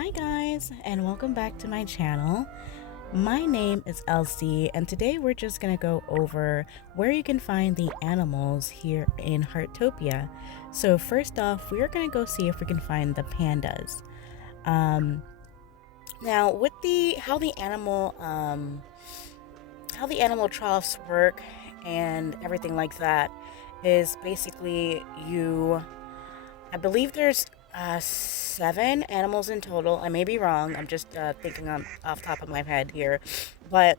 Hi guys, and welcome back to my channel. My name is Elsie, and today we're just gonna go over where you can find the animals here in Heartopia. So first off, we're gonna go see if we can find the pandas. Um, Now with the how the animal troughs work and everything like that is basically I believe there's seven animals in total. I may be wrong. I'm just thinking on off top of my head here, but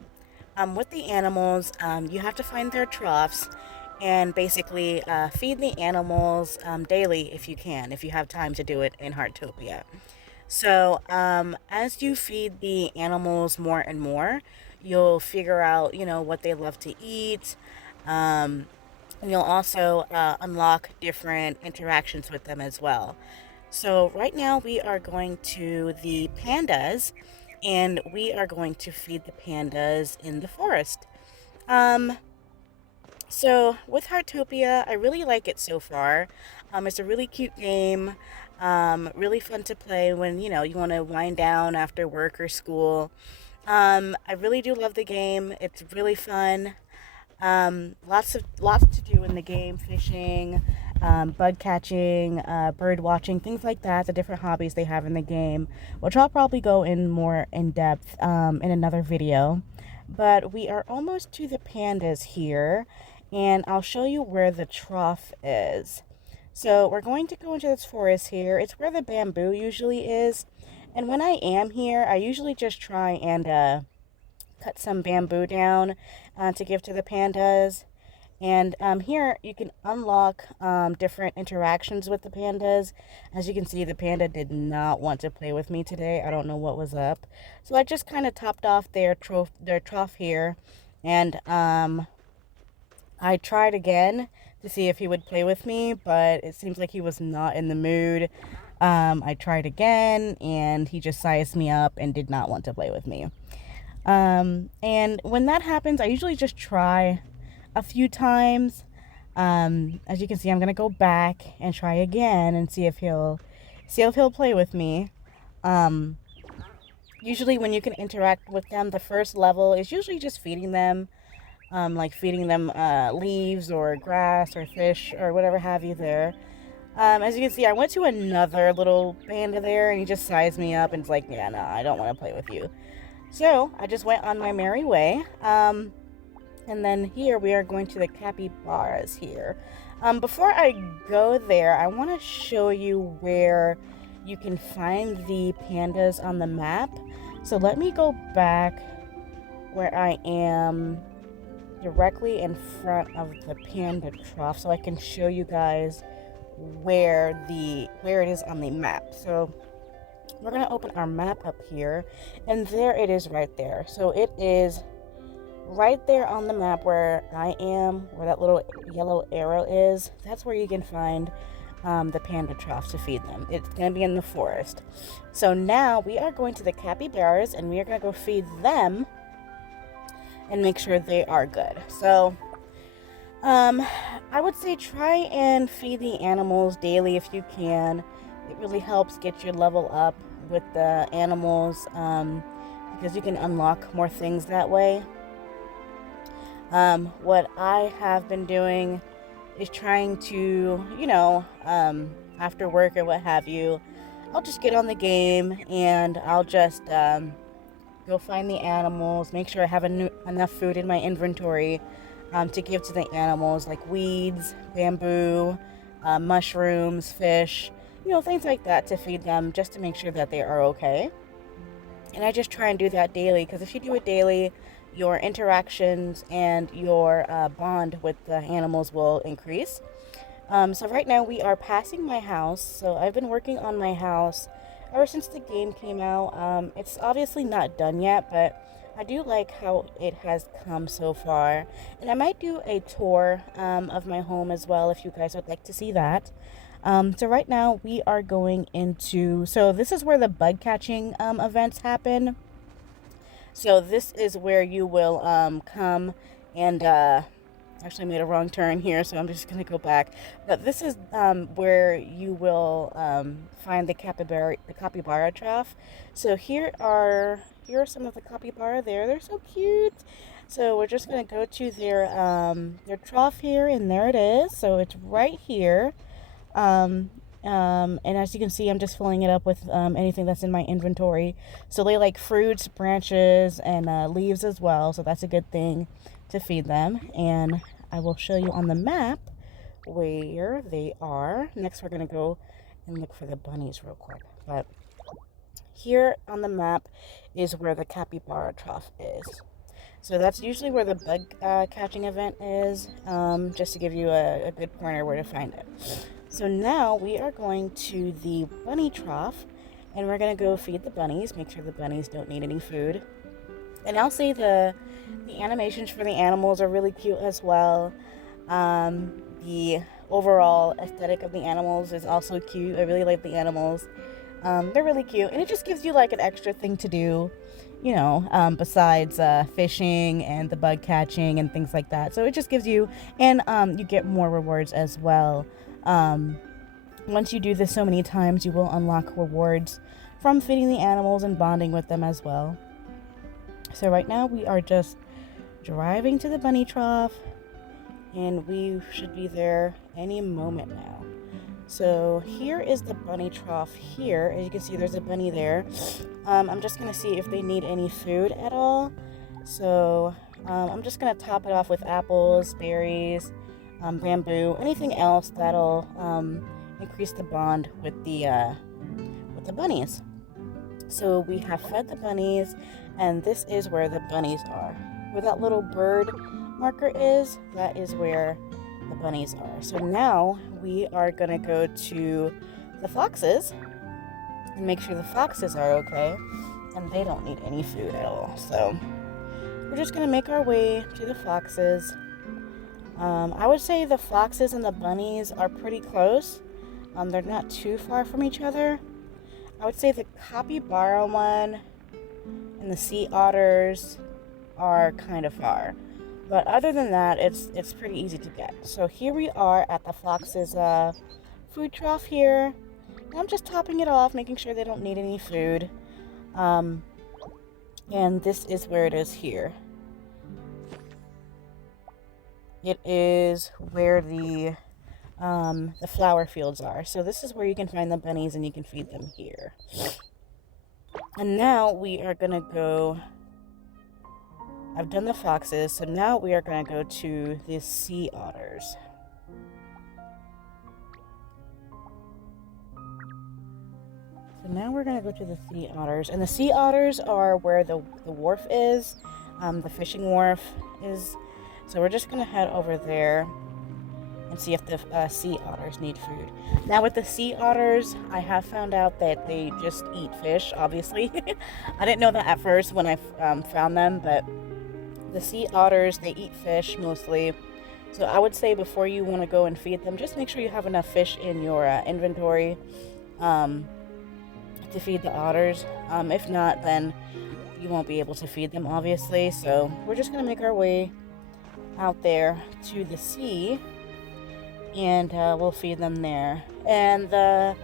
with the animals, you have to find their troughs and basically feed the animals daily if you can, if you have time to do it in Heartopia. So as you feed the animals more and more, you'll figure out, what they love to eat. Um, and you'll also unlock different interactions with them as well. So right now we are going to the pandas and we are going to feed the pandas in the forest. Um, so with Heartopia, I really like it so far. It's a really cute game, really fun to play when, you want to wind down after work or school. I really do love the game. It's really fun. Lots to do in the game: fishing, bug catching, bird watching, things like that. The different hobbies they have in the game, which I'll probably go in more in depth in another video. But we are almost to the pandas here, and I'll show you where the trough is. So we're going to go into this forest here. It's where the bamboo usually is, and when I am here, I usually just try and cut some bamboo down to give to the pandas. And here you can unlock different interactions with the pandas. As you can see, the panda did not want to play with me today. I don't know what was up. So I just kind of topped off their trough here. And I tried again to see if he would play with me, but it seems like he was not in the mood. I tried again, and he just sized me up and did not want to play with me. And when that happens, I usually just try a few times. As you can see, I'm gonna go back and try again and see if he'll play with me. Um, Usually when you can interact with them, the first level is usually just feeding them, like feeding them leaves or grass or fish or whatever have you there. As you can see, I went to another little panda there and he just sized me up and it's like, yeah, no, I don't want to play with you. So I just went on my merry way. And then here we are going to the capybaras here. Before I go there, I want to show you where you can find the pandas on the map. So let me go back where I am directly in front of the panda trough so I can show you guys where it is on the map. So we're going to open our map up here, and there it is right there. So it is right there on the map where I am, where that little yellow arrow is. That's where you can find the panda troughs to feed them. It's going to be in the forest. So now we are going to the capybaras, and we are going to go feed them and make sure they are good. So I would say try and feed the animals daily if you can. It really helps get your level up with the animals because you can unlock more things that way. What I have been doing is trying to, after work or what have you, I'll just get on the game and I'll just go find the animals, make sure I have enough food in my inventory to give to the animals, like weeds, bamboo, mushrooms, fish, things like that to feed them just to make sure that they are okay. And I just try and do that daily because if you do it daily, your interactions and your bond with the animals will increase. So right now we are passing my house. So I've been working on my house ever since the game came out. It's obviously not done yet, but I do like how it has come so far. And I might do a tour of my home as well if you guys would like to see that. So right now we are going into, so this is where the bug catching events happen. So this is where you will come and Actually made a wrong turn here, so I'm just gonna go back. But this is where you will find the capybara trough. So here are some of the capybara there. They're so cute. So we're just gonna go to their trough here, and there it is. So it's right here. And as you can see, I'm just filling it up with anything that's in my inventory. So they like fruits, branches, and leaves as well. So that's a good thing to feed them. And I will show you on the map where they are. Next, we're going to go and look for the bunnies real quick. But here on the map is where the capybara trough is. So that's usually where the bug catching event is, just to give you a good pointer where to find it. So now we are going to the bunny trough, and we're going to go feed the bunnies, make sure the bunnies don't need any food. And I'll say the animations for the animals are really cute as well. The overall aesthetic of the animals is also cute. I really like the animals. They're really cute, and it just gives you like an extra thing to do, you know, besides fishing and the bug catching and things like that. So it just gives you, and you get more rewards as well. Once you do this so many times, you will unlock rewards from feeding the animals and bonding with them as well. So right now we are just driving to the bunny trough, and we should be there any moment now. So here is the bunny trough here. As you can see, there's a bunny there. I'm just going to see if they need any food at all. So I'm just going to top it off with apples, berries, bamboo, anything else that'll increase the bond with the bunnies. So we have fed the bunnies, and this is where the bunnies are. Where that little bird marker is, that is where the bunnies are. So now we are gonna go to the foxes and make sure the foxes are okay, and they don't need any food at all. So we're just gonna make our way to the foxes. I would say the foxes and the bunnies are pretty close. They're not too far from each other. I would say the capybara one and the sea otters are kind of far. But other than that, it's pretty easy to get. So here we are at the fox's food trough here. And I'm just topping it off, making sure they don't need any food. And this is where it is here. It is where the flower fields are. So this is where you can find the bunnies, and you can feed them here. And now we are gonna go. I've done the foxes, so now we are gonna go to the sea otters. So now we're gonna go to the sea otters, and the sea otters are where the wharf is, the fishing wharf is. So we're just gonna head over there and see if the sea otters need food. Now with the sea otters, I have found out that they just eat fish, obviously. I didn't know that at first when I found them, but the sea otters, they eat fish mostly. So I would say before you want to go and feed them, just make sure you have enough fish in your inventory to feed the otters. If not, then you won't be able to feed them, obviously. So we're just going to make our way out there to the sea, and we'll feed them there. And the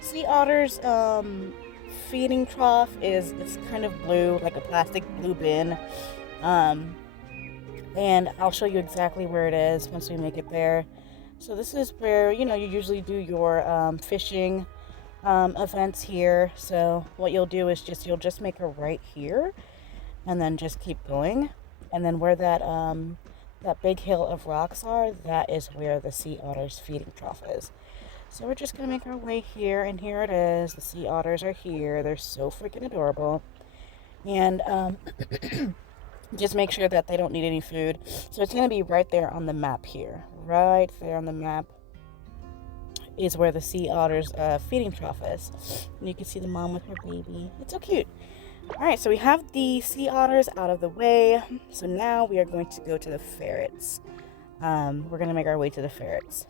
sea otters feeding trough it's kind of blue, like a plastic blue bin. And I'll show you exactly where it is once we make it there. So this is where, you know, you usually do your fishing events here. So what you'll do is you'll just make a right here, and then just keep going. And then where that big hill of rocks are, that is where the sea otters feeding trough is. So we're just gonna make our way here, and here it is. The sea otters are here. They're so freaking adorable. And just make sure that they don't need any food. So it's going to be right there on the map here. Right there on the map is where the sea otters feeding trough is. And you can see the mom with her baby. It's so cute. Alright, so we have the sea otters out of the way. So now we are going to go to the ferrets. We're going to make our way to the ferrets.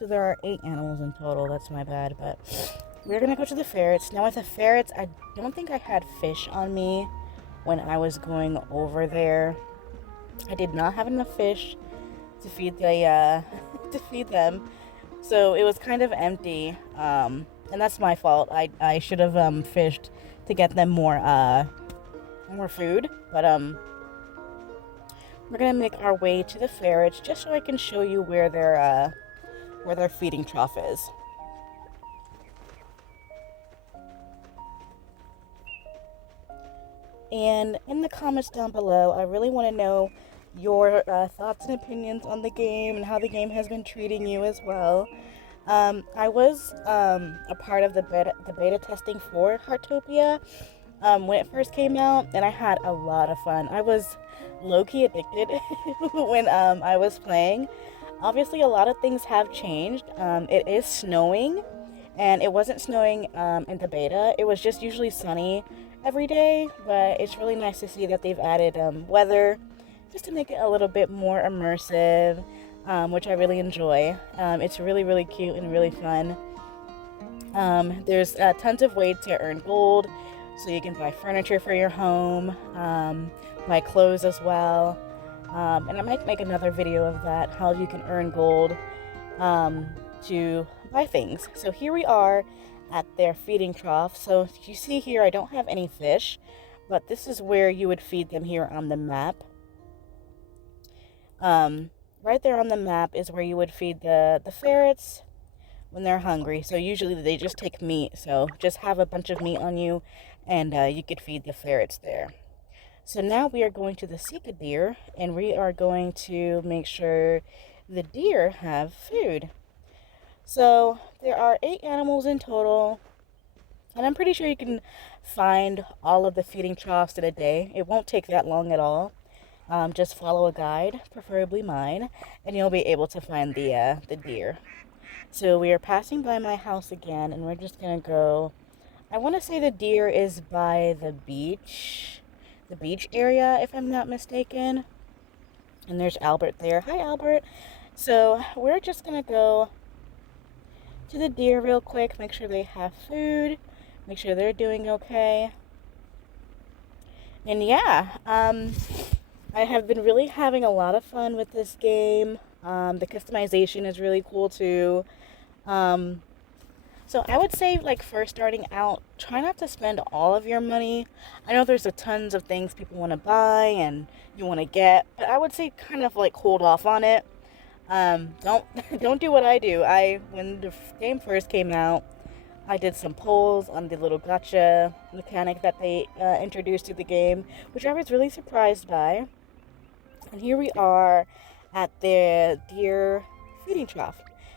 So there are 8 animals in total. That's my bad, but we're gonna go to the ferrets. Now with the ferrets, I don't think I had fish on me when I was going over there. I did not have enough fish to feed the to feed them, so it was kind of empty. And that's my fault. I should have fished to get them more food. But we're gonna make our way to the ferrets just so I can show you where their feeding trough is. And in the comments down below, I really want to know your thoughts and opinions on the game and how the game has been treating you as well. I was a part of the beta testing for Heartopia when it first came out, and I had a lot of fun. I was low-key addicted when I was playing. Obviously, a lot of things have changed. It is snowing, and it wasn't snowing in the beta. It was just usually sunny every day, but it's really nice to see that they've added weather just to make it a little bit more immersive, which I really enjoy. It's really, really cute and really fun. There's tons of ways to earn gold, so you can buy furniture for your home, buy clothes as well. And I might make another video of that, how you can earn gold to buy things. So here we are at their feeding trough. So you see here, I don't have any fish, but this is where you would feed them here on the map. Right there on the map is where you would feed the ferrets when they're hungry. So usually they just take meat, so just have a bunch of meat on you, and you could feed the ferrets there. So now we are going to the Sika deer, and we are going to make sure the deer have food. So there are 8 animals in total, and I'm pretty sure you can find all of the feeding troughs in a day. It won't take that long at all. Just follow a guide, preferably mine, and you'll be able to find the deer. So we are passing by my house again, and we're just gonna go. I want to say the deer is by the beach area, if I'm not mistaken. And there's Albert there. Hi, Albert. So we're just gonna go to the deer real quick, make sure they have food, make sure they're doing okay. And yeah, I have been really having a lot of fun with this game. The customization is really cool too. So I would say, like, first starting out, try not to spend all of your money. I know there's a tons of things people want to buy and you want to get, but I would say kind of like hold off on it. Don't do what I do. When the game first came out, I did some polls on the little gacha mechanic that they introduced to the game, which I was really surprised by. And here we are at the deer feeding trough.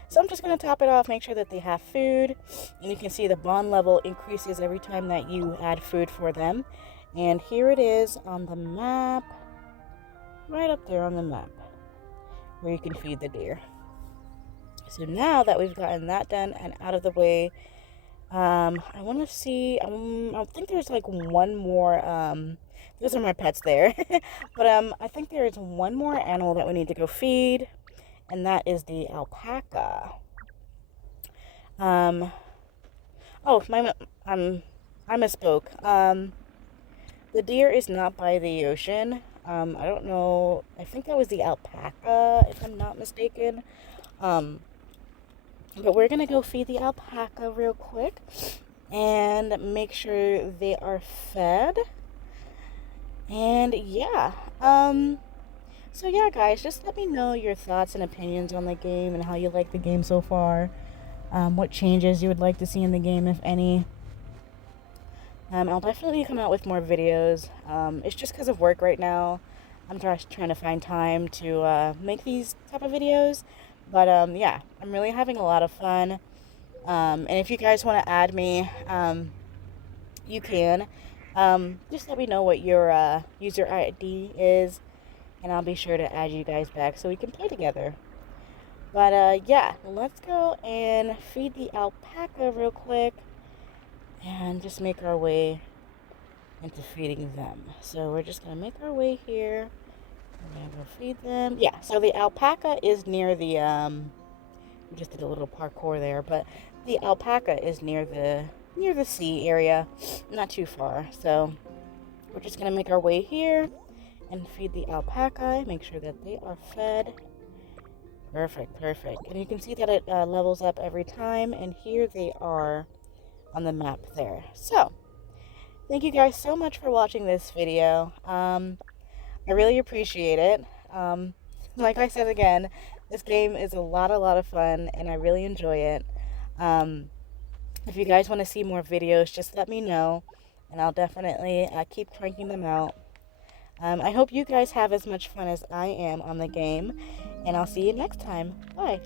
So I'm just going to top it off, make sure that they have food. And you can see the bond level increases every time that you add food for them. And here it is on the map, right up there on the map, where you can feed the deer. So now that we've gotten that done and out of the way, I want to see, I think there's like one more, those are my pets there, but I think there is one more animal that we need to go feed, and that is the alpaca. Oh, I misspoke. The deer is not by the ocean. I don't know, I think that was the alpaca, if I'm not mistaken. But we're gonna go feed the alpaca real quick and make sure they are fed. And yeah, so yeah, guys, just let me know your thoughts and opinions on the game and how you like the game so far. What changes you would like to see in the game, if any. I'll definitely come out with more videos. It's just because of work right now. I'm just trying to find time to make these type of videos. But yeah, I'm really having a lot of fun. And if you guys want to add me, you can. Just let me know what your user ID is, and I'll be sure to add you guys back so we can play together. But yeah, let's go and feed the alpaca real quick and just make our way into feeding them. So we're just gonna make our way here. We're gonna go feed them. Yeah, so the alpaca is near the We just did a little parkour there, but the alpaca is near the sea area, not too far. So we're just gonna make our way here and feed the alpaca. Make sure that they are fed. Perfect, perfect. And you can see that it levels up every time, and here they are on the map there. So thank you guys so much for watching this video. I really appreciate it. Like I said again, this game is a lot of fun, and I really enjoy it. If you guys want to see more videos, just let me know, and I'll definitely keep cranking them out. I hope you guys have as much fun as I am on the game, and I'll see you next time. Bye.